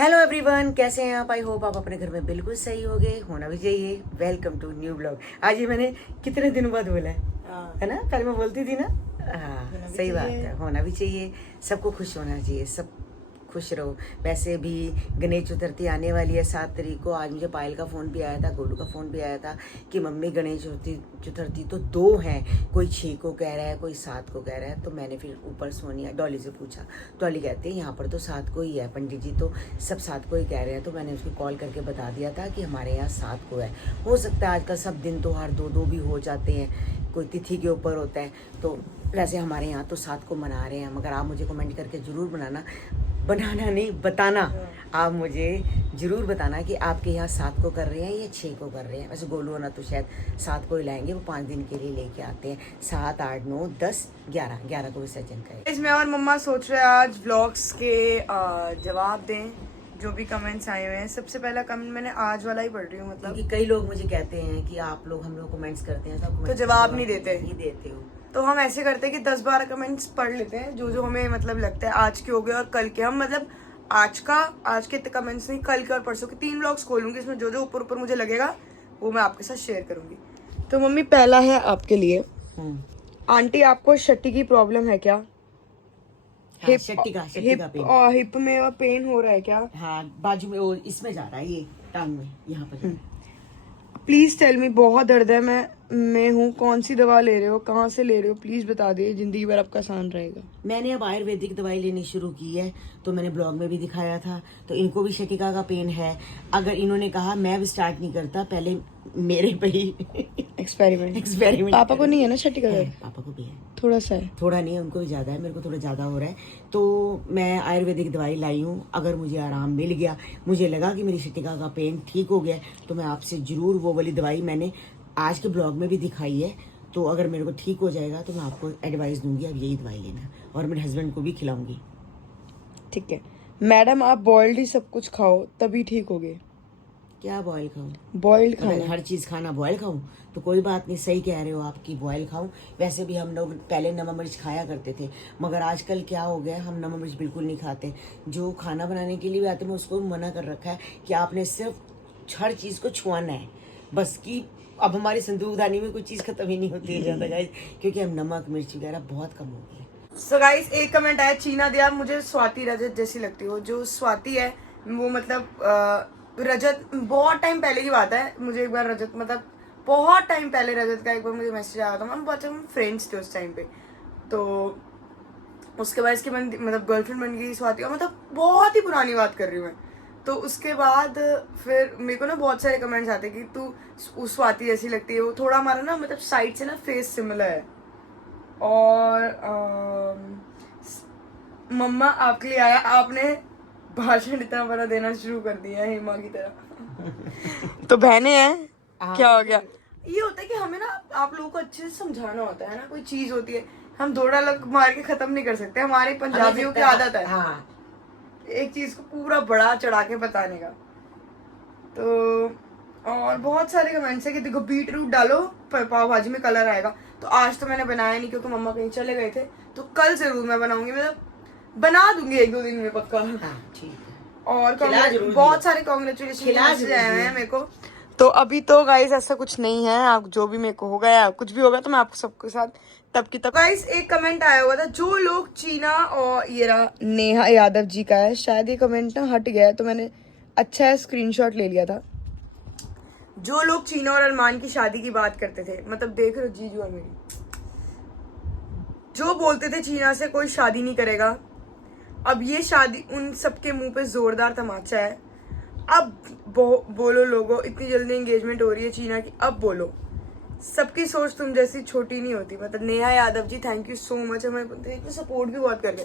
Hello everyone, कैसे हैं आप? आई होप आप अपने घर में बिल्कुल सही हो गए, होना भी चाहिए। Welcome to new blog. आज ये मैंने कितने दिनों बाद बोला है ना? पहले मैं बोलती थी ना। हाँ, सही बात है, होना भी चाहिए। सबको खुश होना चाहिए, सब खुश रहो। वैसे भी गणेश चतुर्थी आने वाली है 7 तारीख को। आज मुझे पायल का फ़ोन भी आया था, गोलू का फ़ोन भी आया था कि मम्मी गणेश चतुर्थी तो 2 हैं, कोई 6 को कह रहा है, कोई 7 को कह रहा है। तो मैंने फिर ऊपर सोनिया डॉली से पूछा, डॉली कहते हैं यहाँ पर तो 7 को ही है, पंडित जी तो सब 7 को ही कह रहे हैं। तो मैंने उसको कॉल करके बता दिया था कि हमारे यहाँ 7 को है। हो सकता है आजकल सब दिन त्योहार 2-2 भी हो जाते हैं, कोई तिथि के ऊपर होता है। तो वैसे हमारे यहाँ तो 7 को मना रहे हैं, मगर आप मुझे कमेंट करके ज़रूर बनाना नहीं, बताना। आप मुझे ज़रूर बताना कि आपके यहाँ 7 को कर रहे हैं या 6 को कर रहे हैं। वैसे गोलू होना तो शायद 7 को ही लाएंगे, वो 5 दिन के लिए लेके आते हैं। 7, 8, 9, 10, 11 को विसर्जन करें। इसमें और मम्मा सोच रहे हैं आज व्लॉग्स के जवाब दें जो भी कमेंट्स आए हुए हैं। सबसे पहला कमेंट मैंने आज वाला ही पढ़ रही हूँ, मतलब क्योंकि कई लोग मुझे कहते हैं कि आप लोग हम लोग कमेंट्स करते हैं तो जवाब नहीं देते हो। तो हम ऐसे करते हैं कि 10-12 कमेंट्स पढ़ लेते हैं जो जो हमें मतलब लगता है आज के हो गए और कल के। हम मतलब आज के कमेंट्स नहीं, कल के और परसों के 3 व्लॉग्स खोलूंगी। इसमें जो जो ऊपर ऊपर मुझे लगेगा वो मैं आपके साथ शेयर करूंगी। तो मम्मी, पहला है आपके लिए। आंटी, आपको शट्टी की प्रॉब्लम है क्या? हाँ, शट्टी का पेन। हिप में और पेन हो रहा है क्या? हाँ, बाजू में वो इसमें जा रहा है, ये टांग में यहाँ पर जा रहा है। प्लीज टेल मी, बहुत दर्द है, मैं हूँ, कौन सी दवा ले रहे हो, कहाँ से ले रहे हो, प्लीज बता दे, जिंदगी भर आपका आसान रहेगा। मैंने अब आयुर्वेदिक दवाई लेनी शुरू की है, तो मैंने ब्लॉग में भी दिखाया था। तो इनको भी शटिका का पेन है। अगर इन्होंने कहा मैं भी स्टार्ट नहीं करता, पहले मेरे पे ही एक्सपेरिमेंट। पापा को नहीं है ना शटिका? पापा को भी है, थोड़ा सा है। थोड़ा नहीं है, उनको भी ज्यादा है, मेरे को थोड़ा ज्यादा हो रहा है। तो मैं आयुर्वेदिक दवाई लाई हूँ। अगर मुझे आराम मिल गया, मुझे लगा कि मेरी शटिका का पेन ठीक हो गया, तो मैं आपसे जरूर वो वाली दवाई मैंने आज के ब्लॉग में भी दिखाई है। तो अगर मेरे को ठीक हो जाएगा तो मैं आपको एडवाइस दूंगी, अब यही दवाई लेना, और मेरे हस्बैंड को भी खिलाऊंगी। ठीक है मैडम, आप बॉइल्ड ही सब कुछ खाओ तभी ठीक होगे। क्या बॉयल खाऊं? बॉइल्ड अगर खाना, हर चीज खाना बॉयल खाऊं तो कोई बात नहीं, सही कह रहे हो आप कि बॉयल खाऊं। वैसे भी हम लोग पहले नमक मिर्च खाया करते थे, मगर आजकल क्या हो गया, हम नमक मिर्च बिल्कुल नहीं खाते। जो खाना बनाने के लिए भी आते हैं उसको मना कर रखा है कि आपने सिर्फ हर चीज को छुआना है, बस। कि अब हमारी संदूकदानी में कोई चीज खत्म ही नहीं होती है ज्यादा गाइस, क्योंकि हम नमक मिर्च वगैरह बहुत कम हो गए। सो गाइस, एक कमेंट आया, चीना दिया, मुझे स्वाति रजत जैसी लगती हो। जो स्वाति है वो मतलब रजत, बहुत टाइम पहले की बात है। मुझे एक बार रजत, मतलब बहुत टाइम पहले रजत का एक बार मुझे मैसेज आया था। हम बहुत फ्रेंड्स थे उस टाइम पे। तो उसके बाद इसकी मतलब गर्लफ्रेंड बन गई स्वाति, और मतलब बहुत ही पुरानी बात कर रही हूँ मैं। तो उसके बाद फिर मेरे को ना बहुत सारे कमेंट्स आते कि तू उस स्वाति जैसी लगती है। वो थोड़ा हमारा ना मतलब साइड से ना फेस सिमिलर है। और मम्मा आपके लिए आया, आपने भाषण इतना बड़ा देना शुरू कर दिया है हेमा की तरह। तो बहनें हैं, क्या हो गया? ये होता है कि हमें ना आप लोगों को अच्छे से समझाना होता है ना। कोई चीज होती है, हम 2 डायलॉग मार के खत्म नहीं कर सकते। हमारे पंजाबियों की आदत है हाँ, एक चीज को पूरा बड़ा चढ़ा के बताने का। तो और बहुत सारे कमेंट्स है कि देखो बीट रूट डालो पाव भाजी में कलर आएगा। तो आज तो मैंने बनाया नहीं क्योंकि मम्मा कहीं चले गए थे। तो कल जरूर मैं बनाऊंगी, मतलब बना दूंगी 1-2 दिन में पक्का। हाँ, ठीक है। और बहुत सारे कॉन्ग्रेचुलेशन आए हैं मेरे को। तो अभी तो गाइस ऐसा कुछ नहीं है, आप जो भी मेरे को होगा या कुछ भी होगा तो मैं आपको सबके साथ तब की तब। गाइस, एक कमेंट आया हुआ था, जो लोग चीना, और ये रहा नेहा यादव जी का है। शायद ये कमेंट ना हट गया है तो मैंने अच्छा है स्क्रीनशॉट ले लिया था। जो लोग चीना और अरमान की शादी की बात करते थे, मतलब देख रहे हो जीजू और मेरी, जो बोलते थे चीना से कोई शादी नहीं करेगा, अब ये शादी उन सबके मुंह पे जोरदार तमाचा है। अब बोलो लोगो, इतनी जल्दी एंगेजमेंट हो रही है चीना की, अब बोलो। सबकी सोच तुम जैसी छोटी नहीं होती। मतलब Neha Yadav ji, thank you so much, हमें इतना सपोर्ट भी बहुत कर रहे।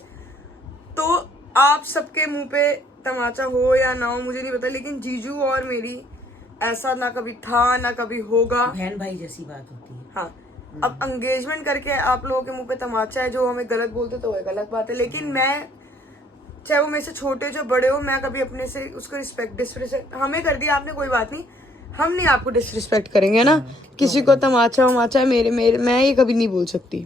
तो आप सबके मुंह पे तमाचा हो या ना हो मुझे नहीं पता, लेकिन जीजू और मेरी ऐसा ना कभी था ना कभी होगा। बहन भाई जैसी बात होती है। हाँ, अब एंगेजमेंट करके आप लोगों के मुंह पे तमाचा है, जो हमें गलत बोलते तो वो गलत बात है। लेकिन मैं, चाहे वो मेरे से छोटे जो बड़े हो, मैं कभी अपने से उसको डिसरिस्पेक्ट हमें कर दिया आपने, कोई बात नहीं, हम नहीं आपको डिसरिस्पेक्ट करेंगे ना। किसी को तमाचा वमाचा है मेरे मैं ये कभी नहीं बोल सकती,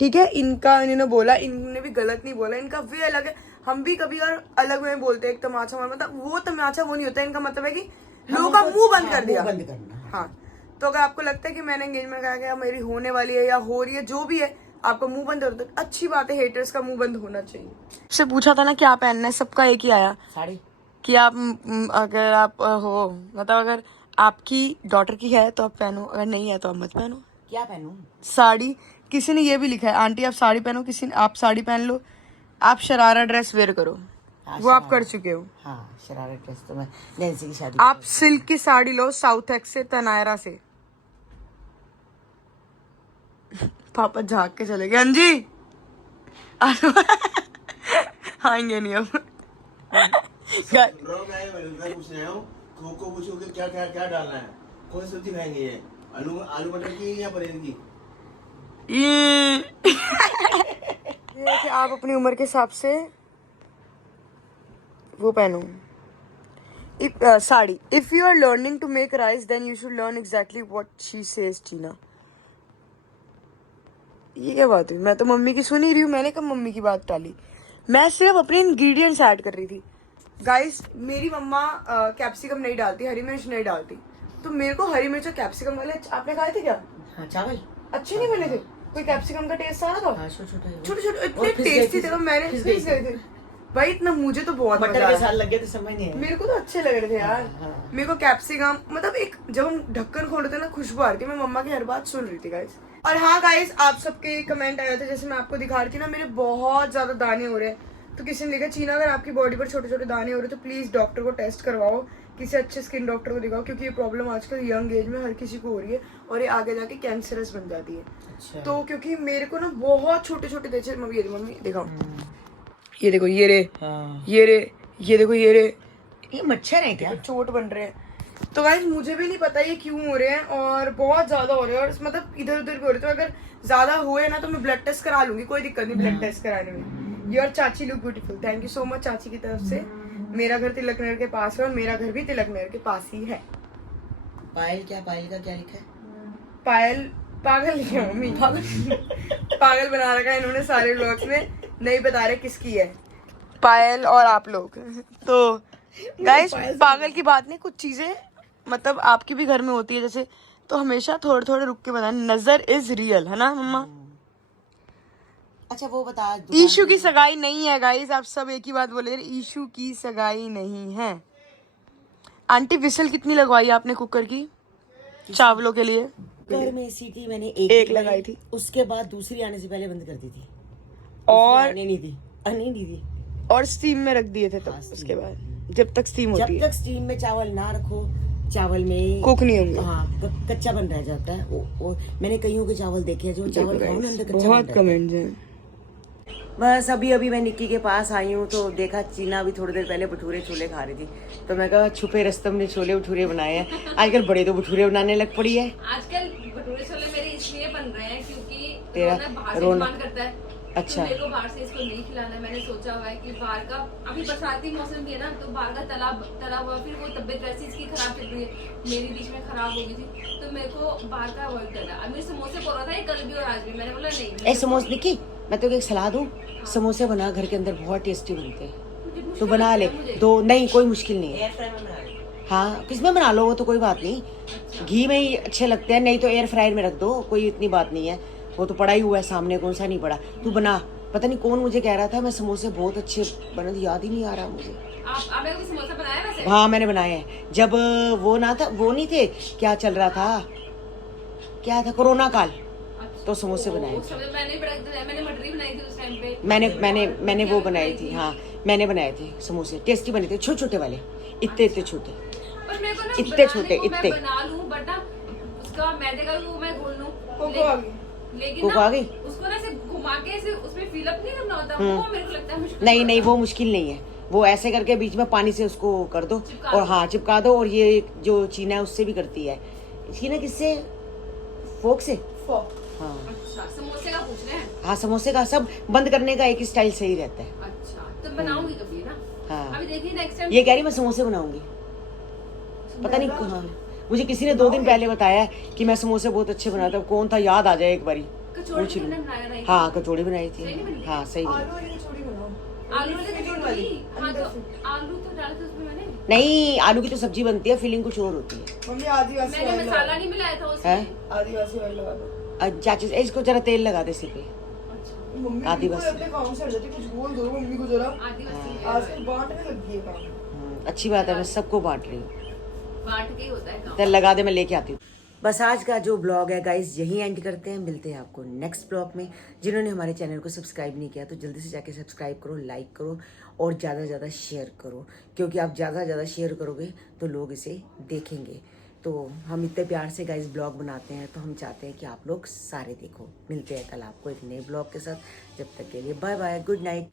ठीक है। इन्होंने बोला, इन्होंने भी गलत नहीं बोला, इनका वे अलग है। हम भी कभी और अलग में बोलते हैं एक तमाचा मारा, मतलब वो तमाचा वो नहीं होता, इनका मतलब है कि लोगों का मुंह बंद कर दिया। बंद करना। हाँ, तो अगर आपको लगता है कि मैंने एंगेजमेंट कहा कि मेरी होने वाली है या हो रही है, जो भी है, आपका मुंह बंद हो तो अच्छी बात है, हेटर्स का मुंह बंद होना चाहिए। उससे पूछा था ना क्या पहनना है, सबका एक ही आया, साड़ी। कि आप अगर आप हो, मतलब अगर आपकी डॉटर की है तो आप पहनो, अगर नहीं है तो आप मत पहनो। क्या पहनूं? साड़ी। किसी ने ये भी लिखा है, आंटी आप साड़ी पहनो, किसी ने आप साड़ी पहन लो, आप शरारा ड्रेस वेयर करो। हाँ, वो आप कर चुके हो। हाँ, शरारा ड्रेस तो मैं नैन्सी की शादी। आप सिल्क की साड़ी लो साउथ एक्स से, तनायरा से। पापा झाग के चले गए। हाँ जी आएंगे नहीं अब। पूछो कि क्या क्या क्या डालना है, कौन सी सब्जी खाएंगे, ये आलू आलू मटर की या पनीर की। ये कि आप अपनी उम्र के हिसाब से वो पहनो sari. If you are learning to make rice then you should learn exactly what she says. Tina, ये क्या बात हुई? मैं तो मम्मी की सुन ही रही हूँ, मैंने कब मम्मी की बात टाली? मैं सिर्फ अपने इंग्रेडिएंट्स ऐड कर रही थी। गाइस, मेरी मम्मा कैप्सिकम नहीं डालती, हरी मिर्च नहीं डालती, तो मेरे को हरी मिर्च और कैप्सिकम वाले आपने खाए थे क्या? हाँ, चावल अच्छे नहीं बने थे, कोई कैप्सिकम का टेस्ट आ रहा था? हाँ, छोटे छोटे इतने टेस्टी थे, तो मैंने फिस गए थे भाई, इतना मुझे तो बहुत मटर के साथ लग गए थे, समझ नहीं आया। मेरे को तो अच्छे लग रहे थे यार। हाँ। मेरे को कैप्सिकम, मतलब एक जब हम ढक्कन खोलते थे ना, खुशबू आ रही थी। मैं मम्मा की हर बात सुन रही थी गाइस। और हाँ गाइस, आप सबके कमेंट आए थे, जैसे मैं आपको दिखा रही थी ना, मेरे बहुत ज्यादा दाने हो रहे हैं, तो किसी ने लिखा चीना अगर आपकी बॉडी पर छोटे छोटे दाने हो रहे हैं तो प्लीज डॉक्टर को टेस्ट करवाओ, किसी अच्छे स्किन डॉक्टर को दिखाओ, क्योंकि ये प्रॉब्लम आजकल यंग एज में हर किसी को हो रही है और ये आगे जाके कैंसरस बन जाती है। अच्छा। तो क्योंकि मेरे को ना बहुत छोटे छोटे जैसे मम्मी दिखाओ, ये देखो, ये रे, हाँ। ये रे, ये देखो, ये रे, ये मच्छर है क्या? चोट बन रहे हैं। तो गाइस मुझे भी नहीं पता ये क्यों हो रहे हैं, और बहुत ज्यादा हो रहे हैं, और मतलब इधर उधर भी हो रहे हैं। तो अगर ज्यादा हुए ना तो मैं ब्लड टेस्ट करा लूंगी, कोई दिक्कत नहीं ब्लड टेस्ट कराने में। योर चाची look beautiful, thank you so much चाची की तरफ से। मेरा घर तिलक नगर के पास है और मेरा घर भी तिलक नगर के पास ही है। पायल पायल का क्या लिखा है? पायल पागल नहीं है मम्मी, पागल बना रखा है इन्होंने सारे व्लॉग्स में, नहीं बता रहे किसकी है पायल और आप लोग। तो गाइस पागल की बात नहीं, कुछ चीजें मतलब आपकी भी घर में होती है जैसे, तो हमेशा थोड़े थोड़े रुक के बताना। नजर इज रियल, है ना मम्मा? अच्छा वो बता, ईशू की सगाई नहीं है गाइस, आप सब एक ही बात बोले, ईशू की सगाई नहीं है। आंटी विसल कितनी लगवाई आपने कुकर की चावलों के लिए? कुकर में सीटी मैंने एक लगाई थी, उसके बाद दूसरी आने से पहले बंद कर दी थी, और आने नहीं दी और स्टीम में रख दिए थे। तब उसके बाद जब तक स्टीम होती है, जब तक स्टीम में चावल ना रखो, चावल में कुक नहीं होंगे। हाँ, कच्चा बन रह जाता है। वो मैंने कईयों के चावल देखे हैं, जो चावल खाओ ना अंदर कच्चा बहुत कमेंट्स हैं। बस अभी मैं निक्की के पास आई हूँ तो देखा चीना अभी थोड़ी देर पहले भटूरे छोले खा रही थी, तो मैं कहा छुपे रस्तम ने छोले भटूरे बनाए हैं। आजकल बड़े तो भटूरे बनाने लग पड़ी है। आजकल भटूरे छोले मेरे इसलिए बन रहे हैं क्योंकि तेरा बाहर से डिमांड करता है। अच्छा। तो मेरे को बाहर से इसको नहीं खिलाना है। मैंने सोचा हुआ है कि बाहर का, अभी बरसाती मौसम भी है ना, तो बाहर का तला हुआ, फिर वो तबियत वैसे इसकी खराब चल रही है, मेरी बीच में खराब हो गई थी, तो मेरे को बाहर का अवॉइड करना है। अभी समोसे बोल रहा था कल भी और आज भी, मैंने बोला नहीं। समोसे निक्की, मैं तो एक सलाह दूं, समोसे बना घर के अंदर, बहुत टेस्टी बनते हैं, तो बना ले दो। नहीं कोई मुश्किल नहीं है, हाँ किसमें बना लो, वो तो कोई बात नहीं, घी में ही अच्छे लगते हैं, नहीं तो एयर फ्रायर में रख दो, कोई इतनी बात नहीं है, वो तो पड़ा ही हुआ है सामने, कौन सा नहीं पड़ा। तू बना, पता नहीं कौन मुझे कह रहा था मैं समोसे बहुत अच्छे बने, याद ही नहीं आ रहा मुझे। आपने कभी समोसा बनाया वैसे? हाँ मैंने बनाए हैं, जब वो ना था, वो नहीं थे, क्या चल रहा था, क्या था, कोरोना काल, तो समोसे बनाए थे। मैंने मटरी बनाई थी उस टाइम पे। मैंने वो बनाई थी, हाँ मैंने बनाए थे समोसे, टेस्टी बने थे, छोटे छोटे वाले, इतने छोटे, पर मेरे को ना इतने छोटे, इतने। मैं बना लूं बट ना उसका मैदे का वो मैं घोल लूं, लेकिन कोको ना आ गई, उसको ना ऐसे घुमा के ऐसे उसमें फिल अप नहीं करना होता, वो मेरे को लगता है मुश्किल। नहीं वो मुश्किल नहीं है, वो ऐसे करके बीच में पानी से उसको कर दो और हाँ चिपका दो, और ये जो चीना है उससे भी करती है। चीना किससे? फोक से। हाँ अच्छा, समोसे का पूछ रहे हैं? हाँ समोसे का, सब बंद करने का एक स्टाइल सही रहता है। अच्छा तो बनाऊंगी कभी ना। हाँ अभी देखिए नेक्स्ट टाइम ये कह रही मैं समोसे बनाऊंगी, पता नहीं कहाँ, मुझे किसी ने 2 दिन पहले बताया कि मैं समोसे बहुत अच्छे बनाता हूँ, कौन था याद आ जाए एक बारी। कचौड़ी बनाया। हाँ कचौड़ी बनाई थी, हाँ सही बनी। आलू वाले तो Filling रोटी वाली, हाँ तो अंदर आलू तो डाला था उसमें मैंने नहीं, आलू की तो सब्जी बनती है, फीलिंग कुछ और होती है। मम्मी आदिवासी मैंने ऑयल मसाला लगा नहीं मिलाया था हैं? उसमें आदिवासी ऑयल लगा दो चाची इसको जरा तेल लगा दे सिर पे। अच्छा मम्मी आदिवासी। बिल्कुल अपने काम से हट जाती, कुछ बोल दो मम्मी को जरा। आदिवासी है आजकल बांटने लग गई है काम। अच्छी बात है, मैं सबको बांट रही हूँ। बांट के ही होता है काम तेल लगा दे, मैं लेके आती हूँ। बस आज का जो ब्लॉग है गाइस यहीं एंड करते हैं, मिलते हैं आपको नेक्स्ट ब्लॉग में। जिन्होंने हमारे चैनल को सब्सक्राइब नहीं किया तो जल्दी से जाके सब्सक्राइब करो, लाइक करो और ज़्यादा से ज़्यादा शेयर करो, क्योंकि आप ज़्यादा से ज़्यादा शेयर करोगे तो लोग इसे देखेंगे। तो हम इतने प्यार से गाइस ब्लॉग बनाते हैं, तो हम चाहते हैं कि आप लोग सारे देखो। मिलते हैं कल आपको एक नए ब्लॉग के साथ, जब तक के लिए बाय बाय, गुड नाइट।